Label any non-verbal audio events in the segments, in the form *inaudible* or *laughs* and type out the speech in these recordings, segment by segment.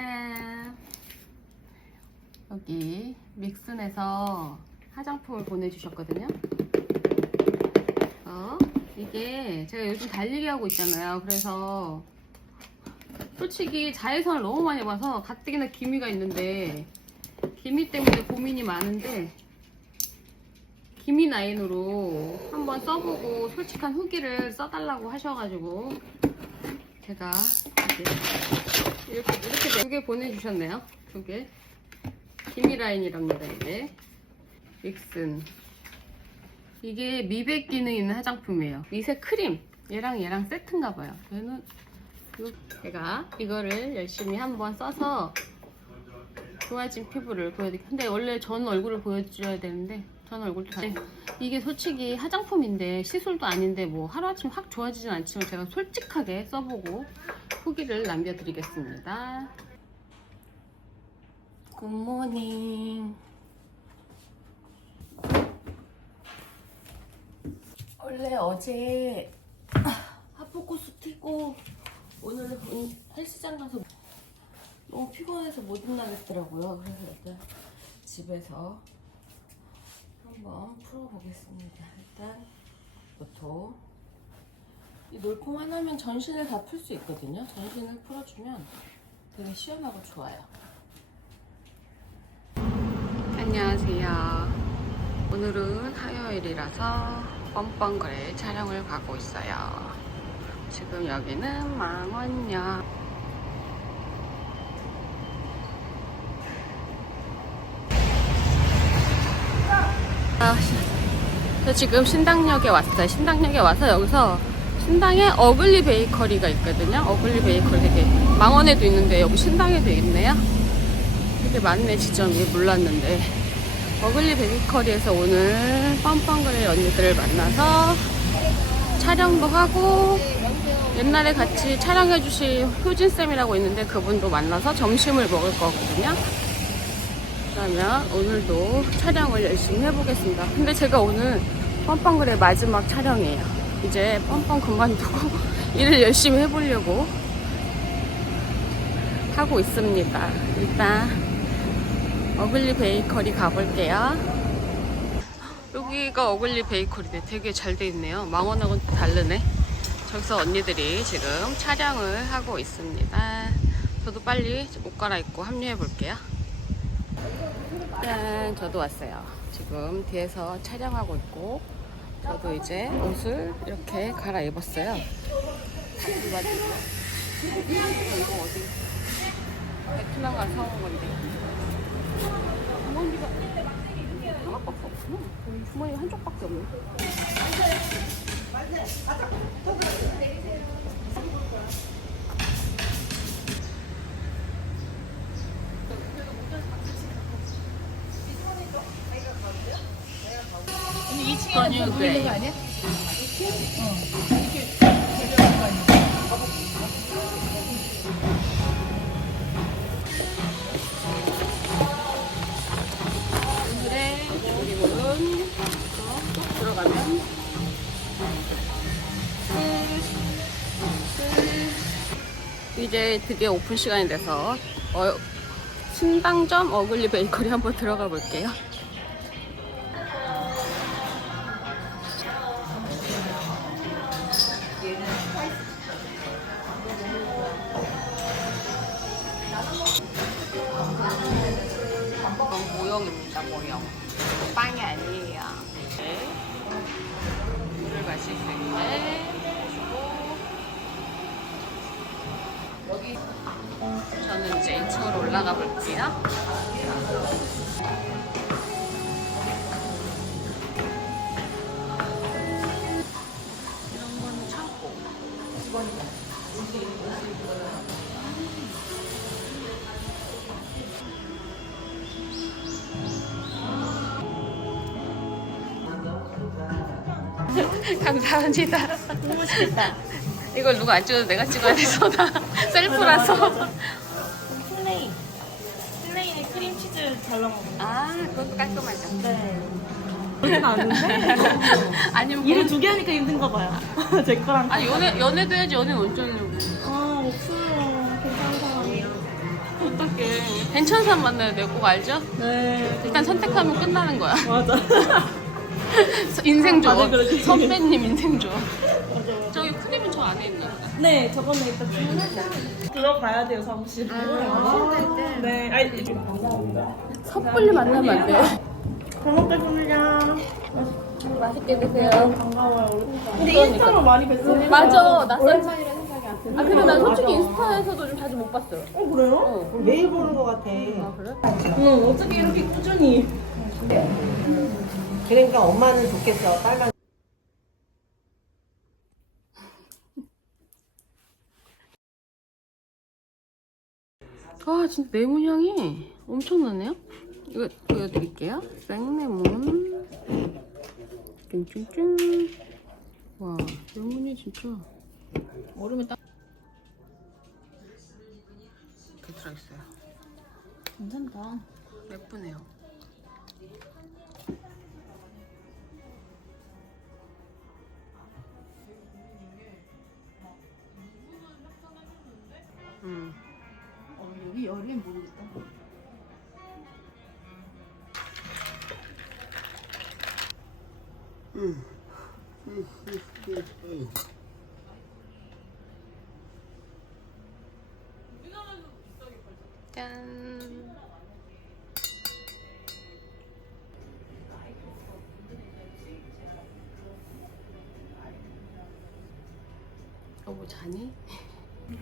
짠. 여기 믹슨에서 화장품을 보내주셨거든요. 어, 이게 제가 요즘 달리기 하고 있잖아요. 그래서 솔직히 자외선을 너무 많이 봐서 가뜩이나 기미가 있는데 기미 때문에 고민이 많은데 기미 나인으로 한번 써보고 솔직한 후기를 써달라고 하셔가지고 제가 이렇게 이렇게 이렇게 두 개 보내주셨네요. 두 개. 기미 라인이랍니다 이게. 믹슨. 이게 미백 기능 있는 화장품이에요. 미색 크림. 얘랑 얘랑 세트인가 봐요. 얘는 요- 제가 이거를 열심히 한번 써서 좋아진 피부를 보여드릴게요. 근데 원래 전 얼굴을 보여줘야 되는데 전 얼굴도 다 이게 솔직히 화장품인데 시술도 아닌데 뭐 하루아침 확 좋아지진 않지만 제가 솔직하게 써보고 후기를 남겨드리겠습니다. 굿모닝. 원래 어제 *clears throat* 하프코스 튀고 오늘 은 헬스장 가서 너무 피곤해서 못 일어나겠더라고요. 그래서 일단 집에서 한번 풀어보겠습니다. 일단 노토 이 놀콩 하나면 전신을 다 풀 수 있거든요. 전신을 풀어주면 되게 시원하고 좋아요. 안녕하세요. 오늘은 화요일이라서 뻔뻔거래 촬영을 가고 있어요. 지금 여기는 망원역. 아, 저 지금 신당역에 왔어요. 신당역에 와서 여기서 신당에 어글리 베이커리가 있거든요. 어글리 베이커리 되게 망원에도 있는데 여기 신당에도 있네요. 되게 많네 지점이 몰랐는데 어글리 베이커리에서 오늘 뻔뻔거릴 언니들을 만나서 촬영도 하고 옛날에 같이 촬영해 주신 효진쌤이라고 있는데 그분도 만나서 점심을 먹을 거거든요. 그러면 오늘도 촬영을 열심히 해보겠습니다. 근데 제가 오늘 뻔뻔글의 마지막 촬영이에요. 이제 뻔뻔 그만두고 *laughs* 일을 열심히 해보려고 하고 있습니다. 일단 어글리 베이커리 가볼게요. 여기가 어글리 베이커리인데 되게 잘 돼 있네요. 망원하고는 또 다르네. 저기서 언니들이 지금 촬영을 하고 있습니다. 저도 빨리 옷 갈아입고 합류해 볼게요. 짠, 저도 왔어요. 지금 뒤에서 촬영하고 있고, 저도 이제 옷을 이렇게 갈아입었어요. 베트남 가서 사온 건데. 주머니가 하나밖에 없구나. 주머니 한쪽밖에 없네. 이집 아니야? 오늘의 쏙 들어가면 끝. 끝. 이제 드디어 오픈 시간이 돼서 어, 신당점 어글리 베이커리 한번 들어가 볼게요. 올라가 볼게요. 이런 거는 창고. *laughs* 감사합니다. 너무 맛있겠다. 이걸 누가 안 찍어도 내가 찍어야 돼서 나 *laughs* 셀프라서. 크림치즈 잘 넣어. 아, 그것도 깔끔하죠. 네. 그렇진 않은데? 아니면 일을 뭐- 두개 하니까 힘든가 봐요. *laughs* 제 거랑. 아니 연애 연애도 해야지 연애는 언제 하려고? 아, 없어요. 괜찮은 사람이요. 어떡해. 괜찮은 사람 만나야 돼요. 꼭 알죠? 네. 일단 선택하면 끝나는 거야. *laughs* 맞아. *laughs* 인생 좋아. 다들 그러지. 선배님 인생 좋아. 맞아, 맞아. 저기 크림은 저 안에 있나? 네, 저번에 일단 주문했어요. 들어가야 돼요, 사무실. 아, 네. 아니, 이렇게. 섣불리 만나면 안 돼. 잘 먹겠습니다. 맛있게 드세요. 반가워요. 근데 인스타로 많이 뵀어요. 맞아. 낯선 사이라 생각이 안 나. 아, 근데 난 솔직히 인스타에서도 좀 자주 못 봤어요. 어, 그래요? 어. 매일 보는 것 같아. 아, 그래? 응, 어떻게 이렇게 꾸준히. 그러니까 엄마는 좋겠어. 딸만. 아, 진짜 레몬 향이 엄청나네요? 이거 보여드릴게요. 생레몬. 쭝쭝쭝. 와, 레몬이 진짜. 얼음에 딱. 이렇게 들어있어요. 괜찮다. 예쁘네요. 음. 어, 여기 열리면 모르겠다. 짠. 여보 자니? *laughs*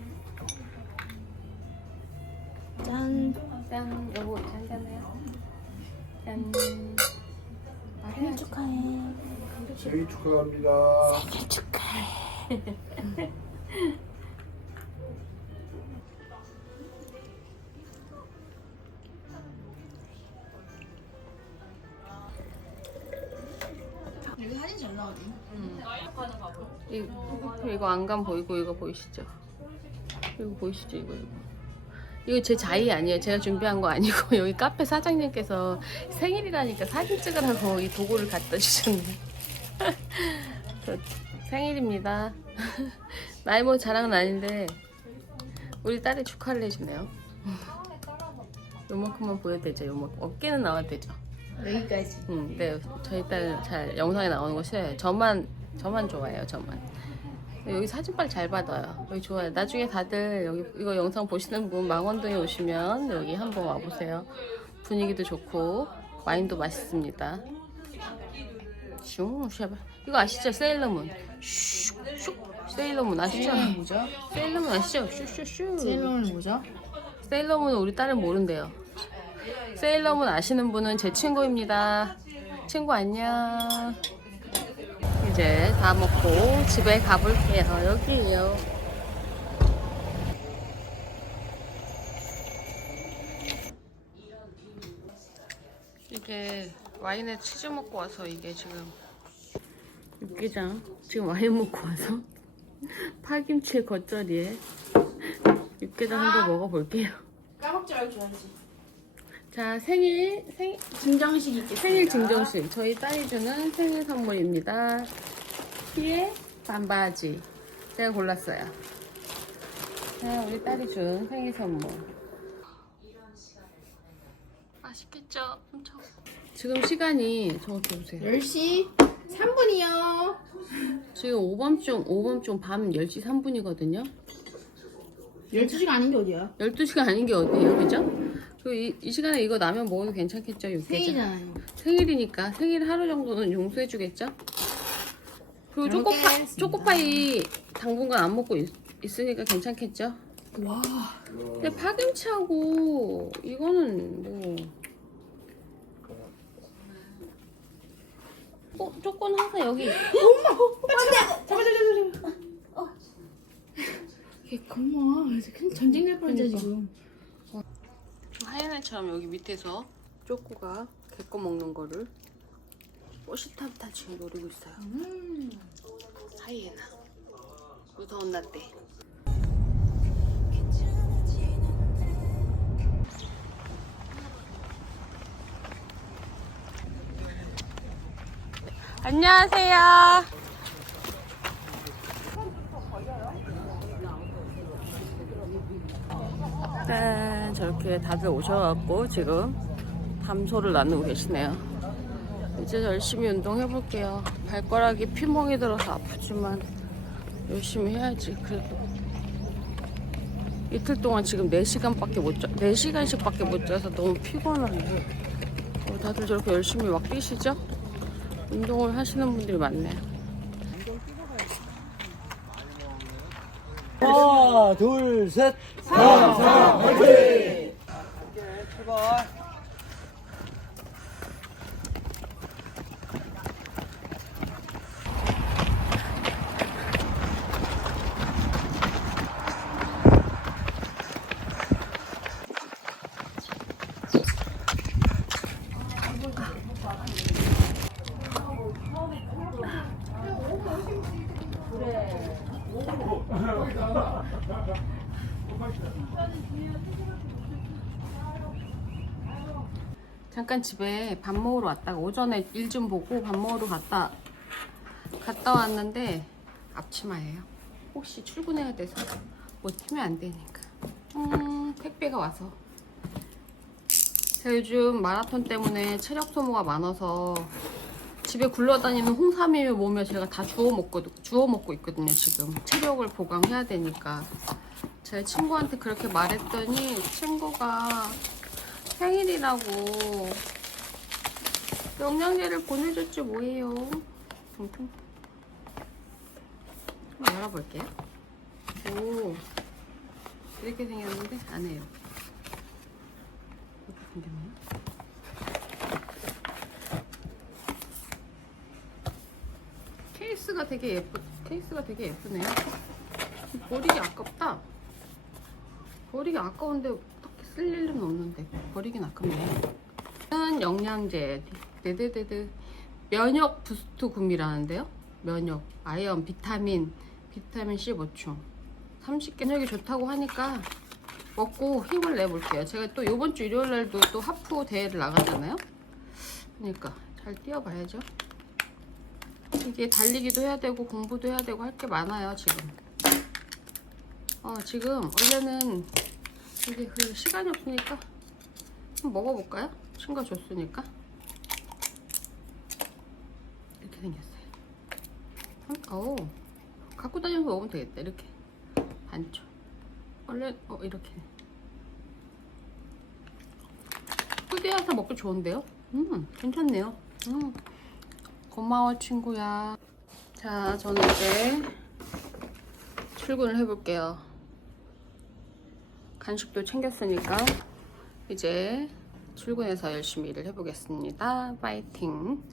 짠. 짠. 여보 잔잖아요. 짠. 생일 축하해. 생일 축하합니다. 여기 사진 잘 나오네. 이, 이거 안감 보이고 이거 보이시죠? 이거 보이시죠? 이거 이거. 이거 제 자의 아니에요. 제가 준비한 거 아니고 *laughs* 여기 카페 사장님께서 생일이라니까 사진 찍으라고 이 도구를 갖다 주셨네. 저 생일입니다. *laughs* 나이 뭐 자랑은 아닌데 우리 딸이 축하를 해주네요. *laughs* 요만큼만 보여도 되죠. 요만큼 어깨는 나와도 되죠. 여기까지. 응, 네, 저희 딸은 잘 영상에 나오는 거 싫어요. 저만 저만 좋아해요, 저만. 여기 사진빨 잘 받아요. 여기 좋아요. 나중에 다들 여기 이거 영상 보시는 분 망원동에 오시면 여기 한번 와보세요. 분위기도 좋고 와인도 맛있습니다. 슝, 샤바. 이거 아시죠? 세일러문. 슉, 슉. 세일러문 아시죠? 뭐죠? 세일러문 아시죠? 슈슈슈. 세일러는 뭐죠? 세일러문은 우리 딸은 모른대요. 세일러문 아시는 분은 제 친구입니다. 친구 안녕. 이제 다 먹고 집에 가볼게요. 여기에요. 이게 와인에 치즈 먹고 와서 이게 지금 육개장 지금 와인 먹고 와서 *laughs* 파김치에 겉절이에 육개장 한번 먹어볼게요. 까먹지 말고 줘야지. 자 생일 생 증정식 있겠습니다. 생일 증정식 저희 딸이 주는 생일 선물입니다. 키에 반바지 제가 골랐어요. 자 우리 딸이 준 생일 선물. 맛있겠죠? 엄청. 지금 시간이 저기 보세요. 10시 3분이요. 지금 오밤중 오밤중 밤 10시 3분이거든요. 12시가 아닌 게 어디야? 12시가 아닌 게 어디예요, 그죠? 저 이, 이 시간에 이거 라면 먹어도 괜찮겠죠, 육개장? 생일이잖아요. 생일이니까 생일 하루 정도는 용서해주겠죠? 그리고 잘 초코파, 먹겠습니다. 초코파이 당분간 안 먹고 있, 있으니까 괜찮겠죠? 와. 근데 파김치하고 이거는 뭐 어, 조건 항상 여기. 걔 엄마! 큰 전쟁 날 그러니까. 지금. 하얀 애처럼 여기 밑에서 쪼꼬가 개꺼 먹는 거를 꼬시탑타 지금 노리고 있어요. 하이에나. 무서운 라떼. 안녕하세요. 짠, 저렇게 다들 오셔갖고 지금 담소를 나누고 계시네요. 이제 열심히 운동해볼게요. 발가락이 피멍이 들어서 아프지만 열심히 해야지. 그래도 이틀 동안 지금 4시간밖에 못 자, 4시간씩밖에 못 자서 너무 피곤한데 어, 다들 저렇게 열심히 막 뛰시죠? 운동을 하시는 분들이 많네요. 하나, 둘, 셋. 잠깐 집에 밥 먹으러 왔다가 오전에 일 좀 보고 밥 먹으러 갔다 갔다 왔는데 앞치마예요. 혹시 출근해야 돼서 못 튀면 안 되니까. 음, 택배가 와서. 제가 요즘 마라톤 때문에 체력 소모가 많아서 집에 굴러다니는 홍삼일 몸에 제가 다 주워 먹고 주워 먹고 있거든요. 지금 체력을 보강해야 되니까. 제 친구한테 그렇게 말했더니 친구가 생일이라고 영양제를 보내줬지 뭐예요. 퉁퉁. 한번 열어볼게요. 오 이렇게 생겼는데 안에요. 이렇게 생겼네요. 케이스가 되게 예쁘 케이스가 되게 예쁘네요. 버리기 아깝다. 버리기 아까운데 딱히 쓸 일은 없는데 버리긴 아깝네. 는 영양제 데데데드 면역 부스트 구미라는데요. 면역, 아연, 비타민, 비타민 C 보충. 30개 면역이 좋다고 하니까 먹고 힘을 내볼게요. 제가 또 이번 주 일요일 날도 또 하프 대회를 나가잖아요. 그러니까 잘 뛰어봐야죠. 이게 달리기도 해야 되고 공부도 해야 되고 할 게 많아요 지금. 어 지금 원래는 이게 그 시간이 없으니까 한번 먹어볼까요? 친구가 줬으니까 이렇게 생겼어요. 한- 어 갖고 다니면서 먹으면 되겠다 이렇게 반쪽. 원래 어 이렇게 후디아서 먹기 좋은데요? 음 괜찮네요. 음 고마워 친구야. 자 저는 이제 출근을 해볼게요. 간식도 챙겼으니까 이제 출근해서 열심히 일을 해보겠습니다. 파이팅!